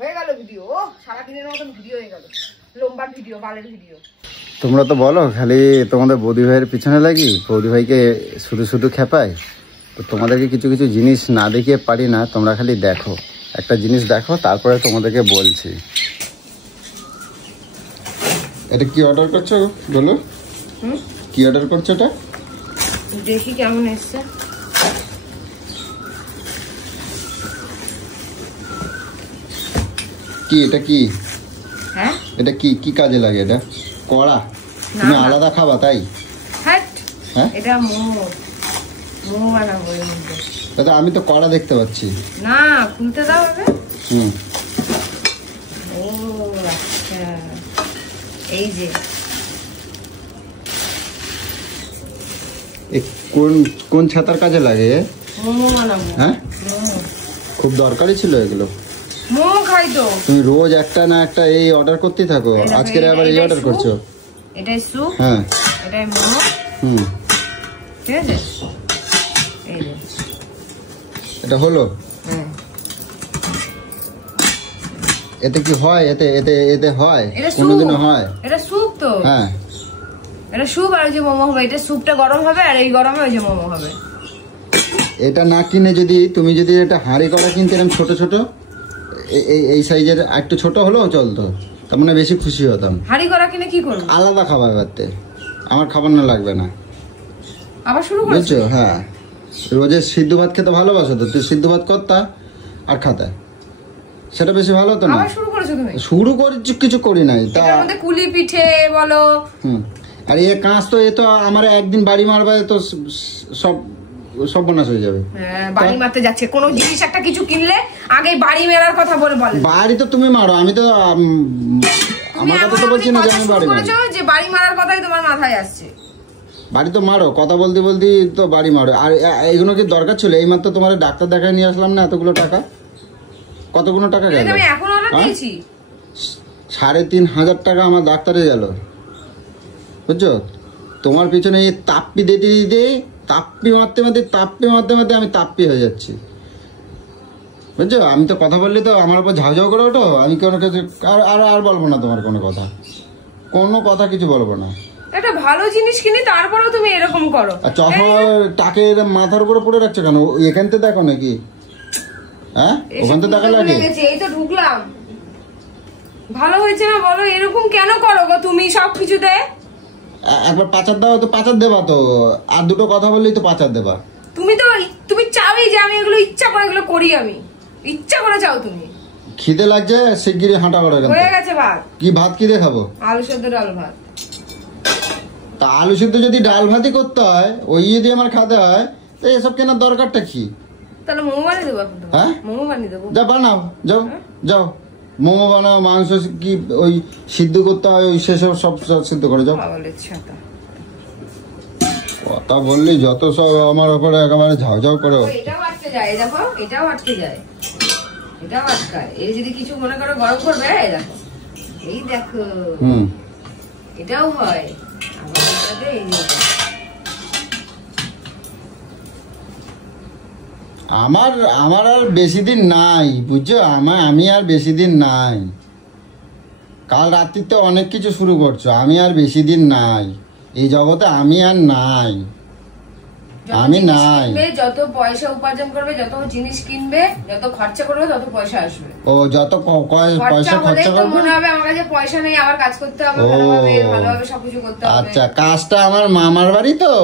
হয়ে গেল ভিডিও, সারাদিনের মতন ভিডিও হয়ে গেল, লম্বার ভিডিও, বালের ভিডিও। তোমরা তো বলো খালি তোমাদের বৌদি ভাইয়ের পিছনে লাগি, বৌদি ভাইকে শুধু শুধু খেপাই। তো তোমাদেরকে কিছু কিছু জিনিস না দেখিয়ে পারি না, তোমরা খালি দেখো, একটা জিনিস দেখো, তারপরে তোমাদেরকে বলছি। এটা কি অর্ডার করছো বলো? কি অর্ডার করছো? এটা দেখি কেমন এসছে। কি এটা কি? হ্যাঁ এটা কি কি কাজে লাগে? এটা কড়া, তুমি আলাদা খাবা তাই? হ্যাঁ এটা মোমো, মোমো বানাবো এর মধ্যে। দাদা আমি তো কড়া দেখতে পাচ্ছি না, খুলতে দাও আগে। ও আচ্ছা, এই যে কোন কোন ছাতার কাজে লাগে? মোমো বানাবো। হ্যাঁ খুব দরকারি ছিল এগুলো। মোমো খাই তো। তুমি রোজ একটা না একটা এই অর্ডার করতেই থাকো, আজকে আবার এই অর্ডার করছো। এটাই স্যুপ, হ্যাঁ এটাই মোমো। ঠিক আছে, এই যে এটা হলো। হ্যাঁ এতে কি হয়? এতে এতে এতে হয় এটা কোনোদিনও হয়? এটা স্যুপ তো। হ্যাঁ এটা স্যুপ আর ওই যে মোমো হবে। এটা স্যুপটা গরম হবে আর এই গরমে ওই যে মোমো হবে। এটা না কিনে তুমি যদি এটা হাঁড়ি করা কিনতে এরকম ছোট ছোট এই সাইজের, একটু ছোট হলেও চলতো, তার মানে বেশি খুশি হতাম। হাঁড়ি করা কিনে কি করব? আলাদা খাবার করতে, আমার খাবার না লাগবে না। আবার শুরু করছো? বুঝছো? হ্যাঁ রোজের সিদ্ধ ভাত খেতে ভালোবাসো তো, তুই সিদ্ধ ভাত করতা আর খাতা, সেটা বেশি ভালো হতো না। আবার শুরু করেছো তুমি? শুরু করেছি, কিছু করি নাই। এটার মধ্যে কুলি পিঠে বলো। আর এ কাজ তো, এ তো আমার একদিন বাড়ি মারবা তো সব সব বনাশ হয়ে যাবে। হ্যাঁ বাড়ি মারতে যাচ্ছে, কোনো জিনিস একটা কিছু কিনলে আগে বাড়ি মেরার কথা বলে। বাড়ি তো তুমি মারো, আমি তো আমার কথা তো বলছি না যে আমি বাড়ি মারি। যে বাড়ি মারার কথাই তোমার মাথায় আসছে। বাড়ি তো মারো, কথা বলতে বলতে তো বাড়ি মারো। আর এইগুলো কি দরকার ছিল? এইমাত্র তোমার ডাক্তার দেখায় নিয়ে আসলাম না, এতগুলো টাকা, কতগুলো টাকা গেল? আমি এখন অর্ডার দিয়েছি 3,500 টাকা আমার ডাক্তারে গেল। বুঝছো? তোমার পিছনে এই তাপ্পি দিতে দিতে, তাপ্পি মারতে মারতে আমি তাপ্পি হয়ে যাচ্ছি। বুঝছো? আমি তো কথা বললি তো আমার উপর ঝাউঝাউ করে ওঠো। আমি কোনো কিছু আর বলবো না, তোমার কোনো কথা কিছু বলবো না। একটা ভালো জিনিস কিনি তারপরেও তুমি এরকম করো। আর চশমা টাকে মাথার উপরে পড়ে রাখছো কেন? এখান থেকে দেখো নাকি? হ্যাঁ ওখান থেকে দেখা লাগে? এই তো ঢুকলাম, ভালো হয়েছে না বলো? এরকম কেন করো গো তুমি সব কিছুতে? একবার পাচার দাও তো, পাচার দেবা তো, আর দুটো কথা বললেই তো পাচার দেবা। তুমি চাওই যে আমি এগুলো ইচ্ছা করে এগুলো করি, আমি ইচ্ছা করে চাও তুমি। খিদে লাগছে, শিগগিরই হাঁটা করো। হয়ে গেছে ভাত। কি ভাত কি দিয়ে খাবো? আলু সেদ্ধ ডাল ভাত। তা আলু সিদ্ধ যদি ডাল ভাতই করতে হয়, ওই যদি আমার খাতে হয়, তো এসব কেনার দরকারটা কি? তাহলে মোমো বানিয়ে দেবো। হ্যাঁ মোমো বানিয়ে দেবো। যা বানাও, যাও যাও মোমো বানাও। মাংস কি ওই সিদ্ধ করতে হয়, ওই সেসব সব সিদ্ধ করে যাও। কথা বললি যত সব আমার উপরে একেবারে ঝাউঝাউ করে। এটাও আটকে যায়, দেখো এটাও আটকে যায়, এটাও আটকায়। এই যদি কিছু মনে করো গরম করবে, এই দেখো, এই দেখো, এটাও হয়। আমার আর বেশি দিন নাই, বুঝছো? আমি আর বেশি দিন নাই। কাল রাত্রিতে অনেক কিছু শুরু করছো, আমি আর বেশি দিন নাই এই জগতে, আমি আর নাই। যত পয়সা উপার্জন করবে, যত জিনিস কিনবে, যত খরচা করবে, তত পয়সা আসবে। ও যত পয়সা খরচা করবে মনে হবে আমার কাছে পয়সা নেই, আবার কাজ করতে হবে, ভালোভাবে সবকিছু করতে হবে। আচ্ছা, কাজটা আমার মামার বাড়ি তো,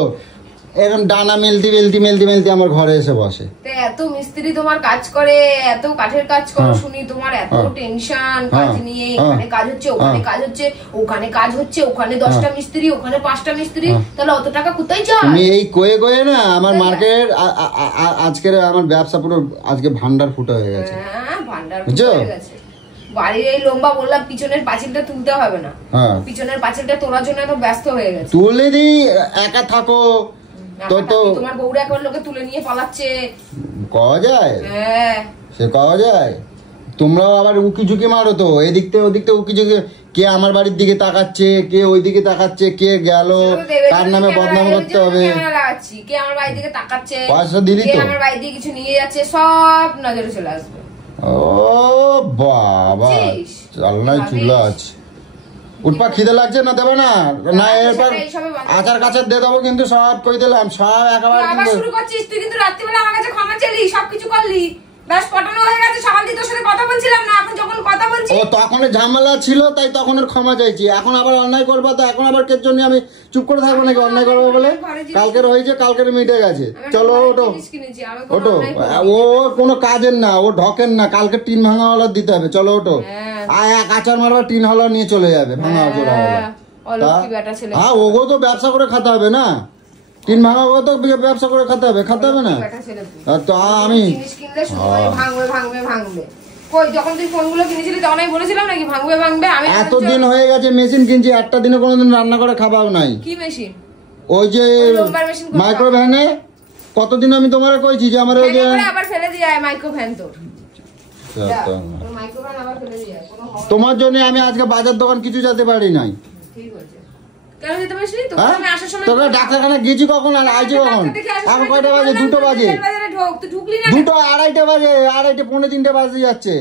এরকম ডানা মেলতে আমার ঘরে এসে বসে। এত মিস্ত্রি তোমার কাজ করে, এত কাঠের কাজ করো শুনি, তোমার এত টেনশন কাজ নিয়ে। এখানে কাজ হচ্ছে, ওখানে কাজ হচ্ছে, ওখানে কাজ হচ্ছে, ওখানে 10টা মিস্ত্রি, ওখানে 5টা মিস্ত্রি, তাহলে অত টাকা কোথায় যায়? তুমি এই কয়ে না আমার মার্কেট, আজকের আমার ব্যবসা পুরো আজকে ভান্ডার ফুটা হয়ে গেছে। হ্যাঁ ভান্ডার ফুটা হয়ে গেছে। বাড়ির এই লম্বা বললাম, পিছনের পাঁচিলটা তুলতে হবে না, পিছনের পাঁচিলটা তোলার জন্য তো ব্যস্ত হয়ে গেছে। তুলে দিই, একা থাকো তো তোমার বউরা একবার লোকে তুলে নিয়ে পালাচ্ছে, কওয়া যায়? হ্যাঁ সে কওয়া যায়। তোমরাও আবার উকি ঝুঁকি মারো তো, এদিক থেকে ওদিক থেকে উকি ঝুঁকি। কে আমার বাড়ির দিকে তাকাচ্ছে, কে ওই দিকে তাকাচ্ছে, কে গেল, তার নামে বদনাম করতে হবে। কে আমার বাড়ির দিকে তাকাচ্ছে, পয়সা দিলি তো, আমার বাড়ি দিয়ে কিছু নিয়ে যাচ্ছে, সব নজরে চলে আসবে। ও বাবা, চালনায় চুলা আছে। উঠপা খিদে লাগছে না, দেবে না? না এরপর আচার কাচার দিয়ে দেবো, কিন্তু সব কই দিলাম, সব একেবারে। আবার শুরু করছিস তুই, কিন্তু রাত্রিবেলা আমার কাছে ক্ষমা চাইলি, সবকিছু করলি, ব্যাস পটানো হয়ে গেছে। সকাল দিয়ে তোর সাথে কথা বলছিলাম না, এখন যখন কথা বলছি। ও তখন ঝামেলা ছিল তাই তখন ক্ষমা চাইছি, এখন আবার অন্যায় করবা তো এখন আবার কের জন্য আমি চুপ করে থাকবো নাকি? অন্যায় করবো বলে কালকের হয়েছে, কালকের মিটে গেছে, চলো ওটো ওটো। ও কোনো কাজের না, ও ঢকেন না, কালকে টিন ভাঙা হলা দিতে হবে, চলো ওটো। এক আচার মারবা টিন হলা নিয়ে চলে যাবে, ভাঙা জোড়া হলা। হ্যাঁ ওগো তো ব্যবসা করে খেতে হবে না, টিন ভাঙা ওগো তো ব্যবসা করে খেতে হবে না? তো আমি যখন তুই ফোনগুলো কিনেছিলি তখন আমি বলেছিলাম নাকি ভাঙবে ভাঙবে? আমি এতদিন হয়ে গেছে মেশিন কিনছি, একটা দিনে কোনোদিন রান্না করে খাওয়াও নাই। কি মেশিন? ওই যে মাইক্রোভ্যানে। কতদিন আমি তোমারে কইছি যে আমার ওই যে আবার ফেলে দিয়ে মাইক্রোভ্যান তোর। তোমার জন্য আমি আজকে বাজার দোকান কিছু যেতে পারি নাই। কেন যেতে পারিস? আমি আসার সময় তোকে ডাক্তারখানা গেছি কখন আর আইছি কখন? এখন কয়টা বাজে? 2টো বাজে। 2টো 2:30 বাজে, 2:30 পৌনে 3টে বাজে যাচ্ছে।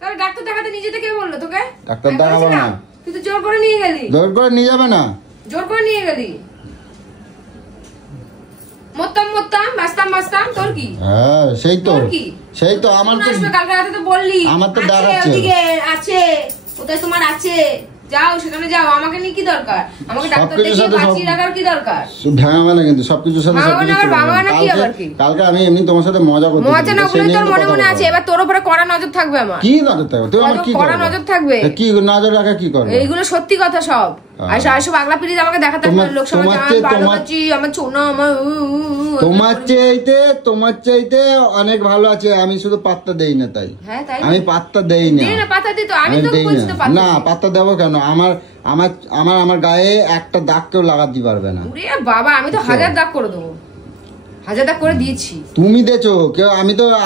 তাহলে ডাক্তার দেখাতে নিয়ে যেতে কে বললো তোকে? ডাক্তার দেখাবো না। তুই তো জোর করে নিয়ে গেলি। জোর করে নিয়ে যাবে না? জোর করে নিয়ে গেলি। মত্তাম বাস্তাম তোর কি? হ্যাঁ সেই তো আমার তো কালকে রাতে তো বললি আমার তো দেখাচ্ছে আছে, ওটাই তোমার আছে, যাও সেখানে যাও, আমাকে নিয়ে কি দরকার? আমাকে ডাক্তার দেখিয়ে বাঁচিয়ে রাখার কি দরকার? ভাঙাবে না কিন্তু সবকিছুর সাথে কালকে আমি এমনি তোমার সাথে মজা করতে, মজা না করলে তোর মনে মনে আছে, এবার তোর উপরে কড়া নজর থাকবে। আমার কি নজর থাকবে? তুই আমার কি কড়া নজর থাকবে? কি নজর রাখা কি করবে? এইগুলো সত্যি কথা সব। আর সব আগলা পিরিজ আমাকে দেখাতে হবে, লোক সমাজ ভালোবাসি, আমার ছোনা, আমার তোমার চাইতে অনেক ভালো আছে, আমি শুধু পাত্তা দেই না তাই। হ্যাঁ তাই আমি পাত্তা দেই না। পাত্তা দিই তো আমি, তো বলছি তো পাত্তা না, পাত্তা দেবো কেন? আমার গায়ে একটা দাগ কেউ লাগাতে পারবে না। ওরে বাবা, আমি তো 1000 দাগ করে দেবো, 1000 দাগ করে দিয়েছি। তুমি দেছো কেউ,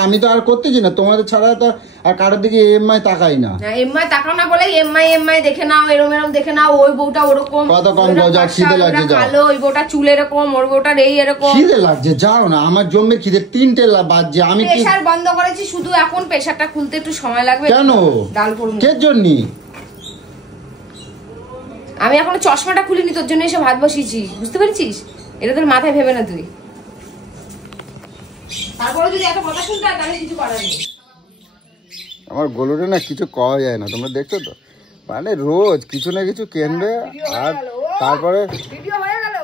আমি তো আর করতেছি না, তোমাদের ছাড়া তো আর কারোর দিকে এমআই তাকাই না। এমআই তাকাও না বলে এমআই দেখে নাও, এরম দেখে নাও, ওই বউটা ওরকম, কত কম যা খিদে লাগছে যাও, ভালো ওই বউটা চুল এরকম, ওর বউটার এই এরকম। খিদে লাগছে যাও না, আমার জম্মে খিদে 3টে বাজছে। আমি প্রেসার বন্ধ করেছি, শুধু এখন প্রেসারটা খুলতে একটু সময় লাগবে। কেন? ডাল করব কের জন্য? আমি এখনো চশমাটা খুলিনি, তোর জন্য এসে ভাত বসিয়েছি, বুঝতে পেরেছিস? এটা তোর মাথায় ভেবে না তুই। তারপরে যদি এত কথা শুনতে হয় তাহলে কিছু করার নেই। আমার গলুরে না কিছু কওয়া যায় না, তোমরা দেখছো তো, মানে রোজ কিছু না কিছু কিনবে আর তারপরে ভিডিও হয়ে গেল।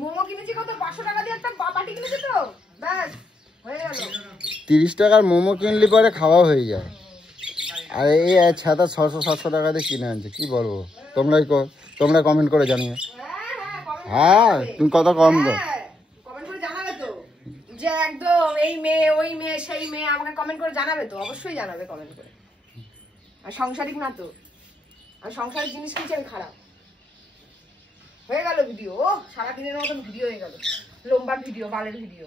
মোমো কিনেছি কত? 500 টাকা দিয়ে একটা বাটি কিনেছি তো, ব্যাস হয়ে গেল। 30 টাকার মোমো কিনলে পরে খাওয়া হয়ে যায়, আর এই ছাতা 600-700 টাকা দিয়ে কিনে আনছে। কি বলবো, তোমরা কমেন্ট করে জানিও। হ্যাঁ তুমি কত কম কর কমেন্ট করে জানাবে তো, যে একদম এই মেয়ে ওই মেয়ে সেই মেয়ে, আমাকে কমেন্ট করে জানাবে তো, অবশ্যই জানাবে কমেন্ট করে। আর সংসারিক না তো, আর সংসারিক জিনিস কিছু আমি খারাপ। হয়ে গেল ভিডিও, সারাদিনের মতন ভিডিও হয়ে গেল, লম্বার ভিডিও, বালের ভিডিও।